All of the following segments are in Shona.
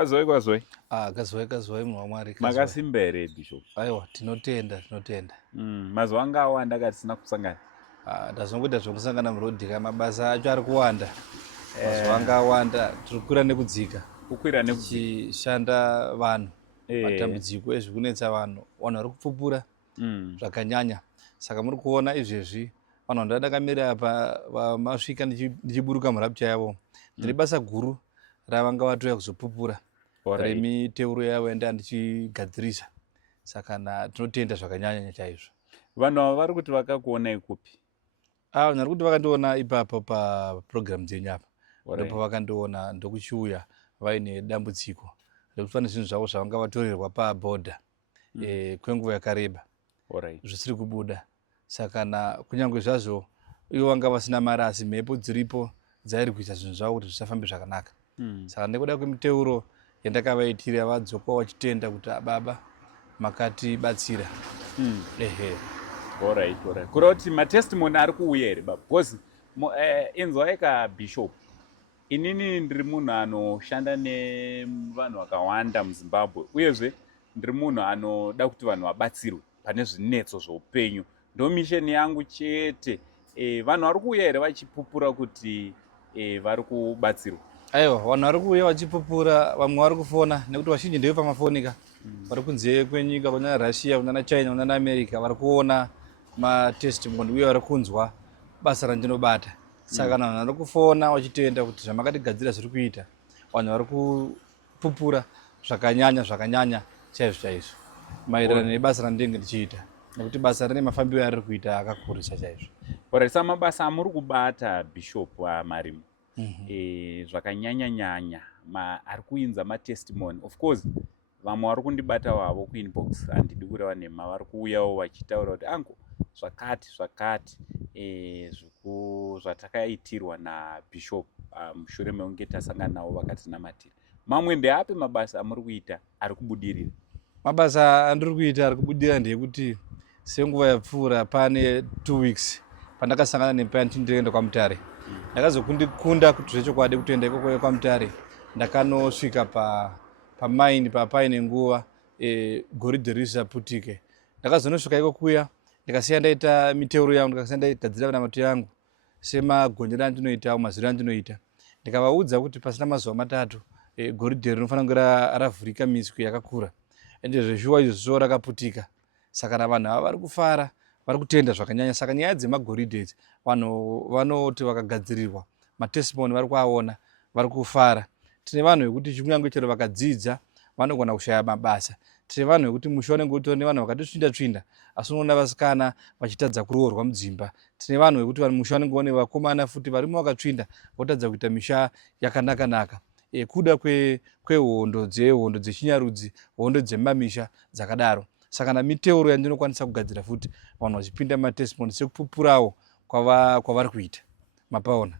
Kwazoi. Kazoi munhu waMwari. Makasimba here Bishop? Aiwa, tinotenda. Mazuva anga awanda katisina kusangana. Ndazongoita zvokusangana murodhika, mabasa acho ari kuwanda. Mazuva anga awanda, tiri kukwira nekudzika. Kukwira nekudzika. Tichishanda vanhu, matambudziko ezvikunetsa vanhu vari kupfupura zvakanyanya. Saka muri kuona izvezvi vanhu vanda ndakamirira apa vamasvika ndichiburuka murapcha yavo. Ndine basa guru ravanga vatoya kuzopupura remiteuro yavo yanda ndichigadzirisa. Saka tinotenda zvakanyanya chaizvo. Vanhu ava vari kuti vakakuonai kupi? Vari kuti vakandiona ipapo paprogramu dzenyu apa. Ndipo vakandiona ndokuchiuya vaine dambudziko rekuti pane zvinhu zvavo zvavanga vatorerwa pabhodha kwenguva yakareba zvisiri kubuda. Saka kunyange zvazvo ivo vanga vasina mari, asi mhepo dziripo dzairi kuita zvinhu zvavo kuti zvisafambe zvakanaka. Saka nekuda kwemiteuro yandakavaitira vadzoka vachitenda kuti baba makatibatsira. Kureva kuti matestimony ari kuuya here baba? Because inzwaika Bishop, inini ndiri munhu anoshanda nevanhu vakawanda muZimbabwe, uyezve ndiri munhu anoda kuti vanhu vabatsirwe pane zvinetso zveupenyu. Ndo misheni yangu chete. Vanhu vari kuuya here vachipupura kuti vari kubatsirwa? Aiwa, vanhu vari kuuya vachipupura, vamwe vari kufona nekuti vazhinji ndeve pamafonika. Vari kunze kwenyika, kuna Russia, kuna China, kuna America, vari kuona matestimony uye vari kunzwa basa randinobata. Saka vanhu vari kufona vachitenda kuti zvamakatigadzira zviri kuita. Vanhu vari kupupura zvakanyanya chaizvo maererano nebasa randinenge ndichiita, nekuti basa rine mafambiro ariri kuita akakurisa chaizvo. Samabasa amuri kubata Bishop Marimo, zvakanyanya ari kuinza matestimony. Of course vamwe vari kundibata wavo kuinbox, handidi kureva nhema, vari kuuyawo vachitaura kuti angu zvakati zvatakaitirwa naBishop mushure mekunge tasangana navo vakatinamatira. Mamwe ndeapi mabasa amuri kuita ari kubudirira? Mabasa andiri kuita ari kubudirira ndeyekuti senguva yapfuura pane 2 weeks pandakasangana nepani tindienda kwaMutare. Ndakazokunda kuti zvechokwadi kutoenda ikoko kwaMutare. Ndakanosvika pamaini paine nguva goridhe risaputike. Ndakazonosvika iko kuya ndikasiya ndaita miteuro yangu, ndikasiya ndaigadzira vanamato yangu semagonyero andinoita, maziro andinoita. Ndikavaudza kuti pasina mazuva matatu goridhe rinofanira kunge ravhurika miswi yakakura, ende zvezhuwa izvo rakaputika. Saka vanhu ava vari kufara, vari kutenda zvakanyanya. Saka nyaya dzemagoridhe idzi vanhu vanoti vakagadzirirwa matestimony vari kuaona, vari kufara. Tine vanhu vekuti kunyange chero vakadzidza vanogona kushaya mabasa. Tine vanhu vekuti musha unenge utori nevanhu vakatitsvinda asi unoona vasikana vachitadza kuroorwa mudzimba. Tine vanhu vekuti musha unenge une vakomana futi varimo vakatsvinda votadza kuita misha yakanaka. Kuda kwehondo dzechinyarudzi, hondo dzemamisha dzakadaro. Saka miteuro yandinokwanisa kugadzira futi vanhu vachipinda matestimony sekupupurawo kwavari kuita. Mapaona?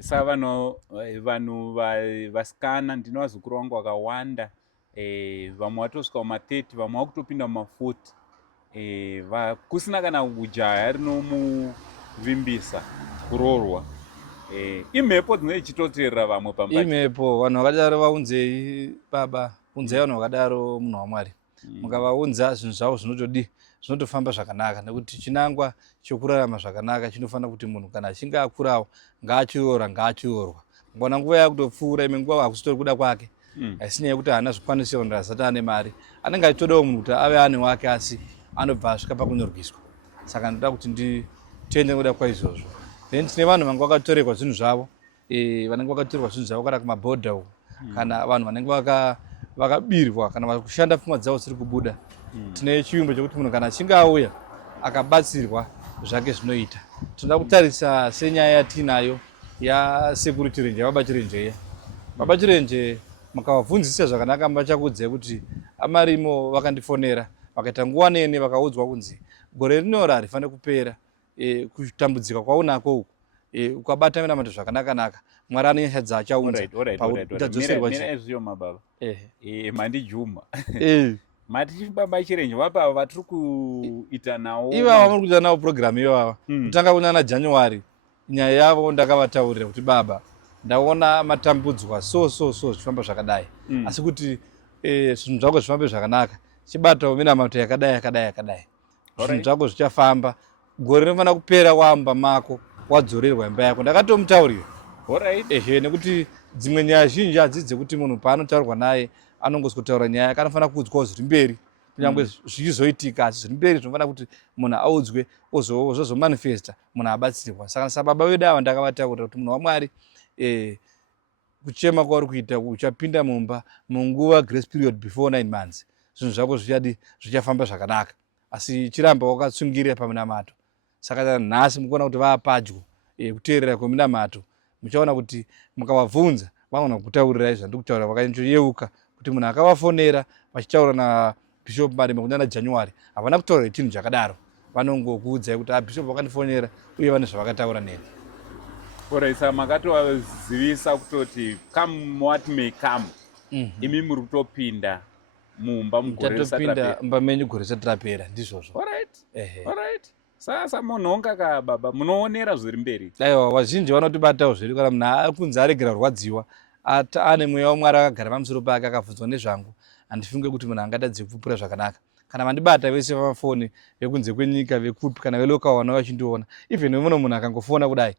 Sa vanhu vasikana ndinowazukuru wangu vakawanda, vamwe vatosvika kuma30, vamwe vakutopinda kuma40. Kusina kana ujaya rinomuvimbisa kuroorwa. Imhepo dzinenge dzichitoteerera vamwe pamberi. Imhepo vanhu vakadaro vaunzei baba, unzai vanhu vakadaro munhu waMwari. Mukavaunza zvinhu zvavo zvinotofamba zvakanaka, nekuti chinangwa chokurarama zvakanaka chinofanira kuti munhu kana achinge akurawo ngaachiorwa. Ngona nguva yakutopfuura, imwe nguva hakusitori kuda kwake, asinyaya yekuti haana zvikwanisiro ndasati ane mari. Anenge achitodawo munhu kuti ave ane wake, asi anobva asvika pakunyorwiswa. Saka ndoda kuti nditende nekuda kwaizvozvo. Then tine vanhu vanga vakatorerwa zvinhu zvavo, vanenge vakatorerwa zvinhu zvavo kana kumabhodha uko, kana vanhu vanenge vakabirwa kana vari kushanda pfungwa dzavo dziri kubuda. Tine chiyumbo chokuti munhu kana achinge auya akabatsirwa zvake zvinoita. Tinoda kutarisa senyaya yatinayo yaSecurity Ranger, Baba Chirenje. Baba Chirenje mukavabvunzisa zvakanaka vachakuudzai kuti Marimo vakandifonera vakaita nguva nene vakaudzwa kunzi gore rinora harifaniri kupera. Kutambudzika kwaunako uku ukabata minamato zvakanaka, Mwari anonyashadza achaunza. Mandijuma. Mati Baba Chirenje vapa vatiri kuita nawo. Ivava muri kuita nawo program ivava. Kutanga kunana January nyaya yavo ndakavataurira kuti baba ndaona matambudzwa so zvichifamba zvakadai asi kuti zvinhu zvako zvifambe zvakanaka chibatawo minamato yakadai zvinhu zvako zvichafamba gore rinofanira kupera wamba mako wadzorerwa imba yako ndakatomutaurira nekuti dzimwe nyaya zhinji hadzidzi dzekuti munhu paanotaurirwa naye anongoswetaura nyaya yake anofanira kuudzwawo zviri mberi kunyange zvichizoitika asi zviri mberi zvinofanira kuti munhu audzwe ozomanifesta munhu abatsirwa saka sababa vedu ava ndakavataurira kuti munhu waMwari kuchema kwauri kuita uchapinda mumba munguva grace period before 9 months zvinhu zvako zvichafamba zvakanaka asi chiramba wakatsungirira paminamato saka nhasi mukuona kuti vaapadyo kuteerera kweminamato muchaona kuti mukavabvunza vagona kutaurirai zvandiri kutaura vakanyatsoyeuka kuti munhu akavafonera vachitaura nabishop Marima kunana January havana kutaura chinhu chakadaro vanongokuudzai kuti bishop vakandifonera uye vane zvavakataura neni. Oraisa makatovazivisa kutoti come what may come imi muri kutopinda mumba mugoresa mba menyu goresa tirapera ndizvozvo. Alright. Sasa munhonga ka baba munoonera zviri mberi. Aiwa vazhinji vanotibatawo zviri kana munhu akunzi aregera rwadziwa ane mweya waMwari akagara pamusoro pake akabvunzwa nezvangu handifunge kuti munhu angatadze kupupura zvakanaka kana vandibata vese vamafoni vekunze kwenyika vekupi kana velokawo vana vachindiona even nemuno munhu akangofona kudai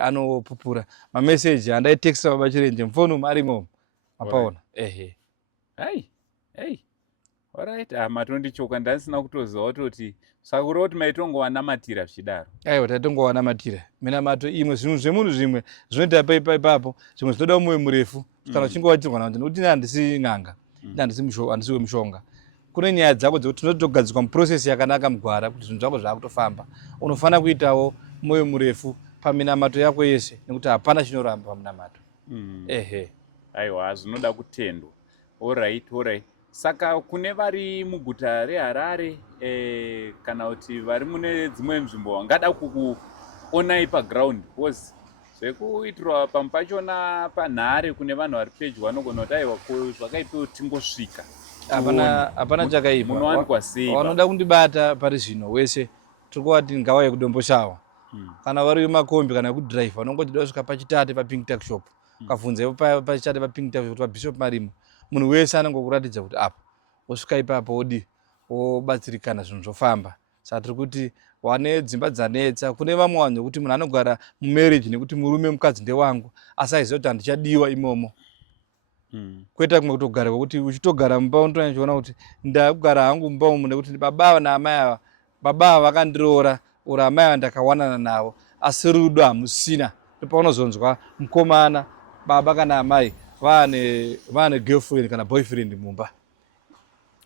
anopupura mameseji andaitexta baba chirenje mufoni marimo mapaona Alright, matondichoka ndasina kutoziva kutoti sakuri kuti maitongowanamatira zvichidaro. Aiwa taitongowanamatira minamato imwe zvinhu zvemunhu zvimwe zvinoita ipapo zvimwe zvinoda mwoyo murefu kana uchinge watirwa nawo nekuti handisi n'anga handisi wemushonga kune nyaya dzako dzekuti tinotogadzikwa muprocess yakanaka mugwara kuti zvinhu zvako zvaakutofamba unofanira kuitawo mwoyo murefu paminamato yako yese nekuti hapana chinoramba paminamato. Aiwa zvinoda kutendwa. Alright. Saka kune vari muguta reHarare kana kuti vari mune dzimwe nzvimbo wangada kukuonai paground because zvekuitirwa pamwe pachona panhare kune vanhu vari pedyo vanogona kuti aiwa zvakaipewo tingosvika hapana chakaipa munowanikwa sei vanoda kundibata pari zvino wese tiri kuvati ngava yekudomboshawa kana vari vemakombi kana vekudhiraivha vanongotida kusvika pachitate papink tax shop ukabvunzaivo pachitate papink tax shop pabishop Marima munhu wese anongokuratidza kuti apa wosvika ipapo wobatsirikana zvinhu zvofamba saka tiri kuti wane dzimba dzanetsa kune vamwe vanhu vekuti munhu anogara mumarriage nekuti murume mukadzi ndewangu asi aiziva kuti handichadiwa imomo kwete kumwe kutogara kwekuti uchitogara mumba unotonyachiona kuti ndakugara hangu mumba umu nekuti baba naamai ava baba ava vakandiroora ura amai ava ndakawanana navo asi rudo hamusina paunozonzwa mukomana baba kana amai vane girlfriend kana boyfriend mumba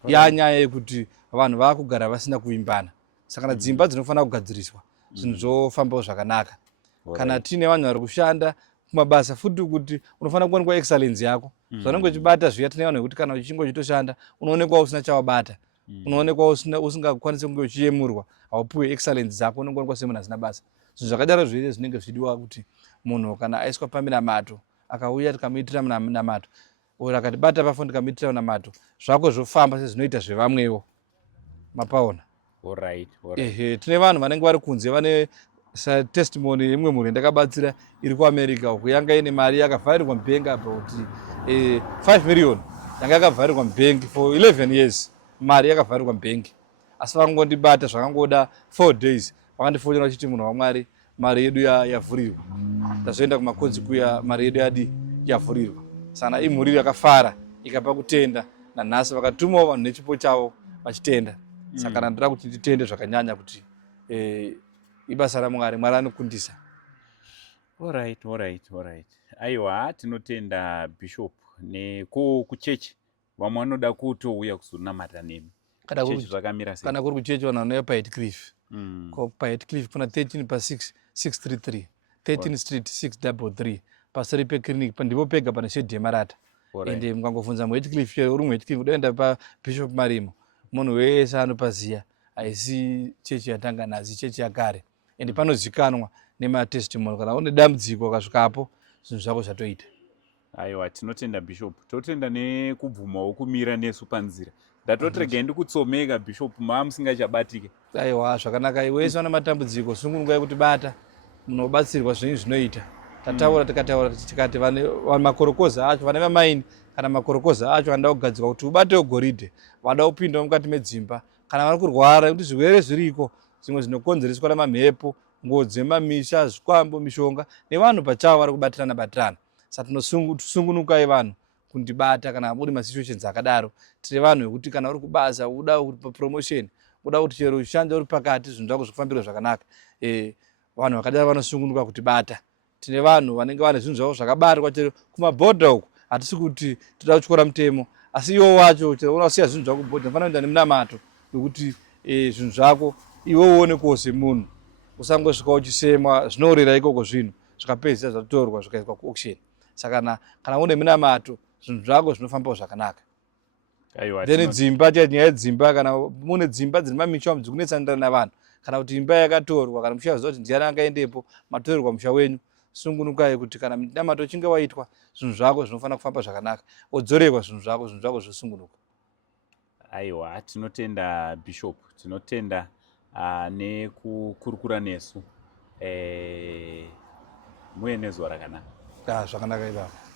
yanyaya yekuti vanhu vakugara vasina kuimbana saka dzimba dzinofanira kugadziriswa zvinhu zvofambawo zvakanaka kana tiine vanhu vari kushanda kumabasa futi kuti unofanira kuonekwa excellence yako zvanenge uchibata zviya tine vanhu vekuti kana uchinge uchitoshanda unoonekwa usina chawabata unoonekwa usingakwanisi kunge uchiyemurwa haupiwe excellence dzako unenge uonekwa semunhu asina basa zvinhu zvakadaro zvese zvinenge zvichidiwa kuti munhu kana aiswa paminamato akauya tikamuitira minamato uri akatibata pafoni tikamuitira minamato zvako zvofamba sezvinoita zvevamwewo mapaona. Tine vanhu vanenge vari kunze vane testimony yemumwe mhuri ndakabatsira iri kuAmerica uku yanga ine mari yakavharirwa mubhengi about 5 million yanga yakavharirwa mubhengi for 11 years mari yakavharirwa mubhengi asi vakangondibata zvakangoda 4 days vakandifonera vachiti munhu waMwari mari yedu yavhurirwa tazoenda kumakonzi kuya mari yedu yavhurirwa sana imhuri yakafara ikapa kutenda nanhasi vakatumawo vanhu nechipo chavo vachitenda saka ndoda kuti titende zvakanyanya kuti ibasa raMwari Mwari anokundisa. Alright. Aiwa tinotenda bishop kuchechi vamwe vanoda kutouya kuzonamata nemi chechi zvakamira sei kana kuri kuchechi vanhu vanouya paHeathcliff paHeathcliff kuna 13 pa6 633 13 street 633 paseri peclinic ndipo pega pane shedhi yemarata ende mukangobvunza muHeathcliff uri muHeathcliff unoenda pabishop Marima munhu wese anopaziya haisi chechi yatanga nazi chechi yakare ende panozikanwa nematestimony kana une dambudziko ukasvikapo zvinhu zvako zvatoita. Aiwa tinotenda bishop totenda nekubvumawo kumira nesu panzira ndatotirega ndikutsomeka bishop musingachabatike. Aiwa zvakanaka iwe wese wana matambudziko sungungukai kuti bata munobatsirwa zvinhu zvinoita tataura tikataura tikati vane makorokoza acho vane vamaini kana makorokoza acho vanoda kugadzirwa kuti ubatewo goridhe vada kupinda mukati medzimba kana vari kurwara nekuti zvirwere zviriko zvimwe zvinokonzereswa namamhepo nguo dzemamisha zvikwambo mishonga nevanhu pachavo vari kubatirana saka tinosungunukai vanhu kundibata kana muri masituations akadaro tiri vanhu vekuti kana uri kubasa uda promotion uda kuti chero ushande uri pakati zvinhu zvako zvifambire zvakanaka vanhu vakadaro vanosungunuka kuti bata tine vanhu vanenge vane zvinhu zvavo zvakabarwa chero kumabhodha uku hatisi kuti toda kutyora mutemo asi iwo wacho chero unasiya zvinhu zvako kubhodha unofanira kuenda nemunamato wekuti zvinhu zvako iwe uonekwo semunhu usangosvika uchisemwa zvinoorera ikoko zvinhu zvikapedzisa zvatotorwa zvikaiswa kuauction saka kana une minamato zvinhu zvako zvinofambawo zvakanaka then dzimba nyaya yedzimba kana mune dzimba dzine mamisha umu dzikunetsanira navanhu kana kuti imba yakatorwa kana muchiziva kuti ndiani angaendepo matorerwa musha wenyu sungunukai kuti kana minamato uchinge waitwa zvinhu zvako zvinofanira kufamba zvakanaka wodzorerwa zvinhu zvako zvosungunuka. Aiwa, tinotenda Bishop, tinotenda nekukurukura nesu muye nezuva rakanaka. Zvakanaka ibaba.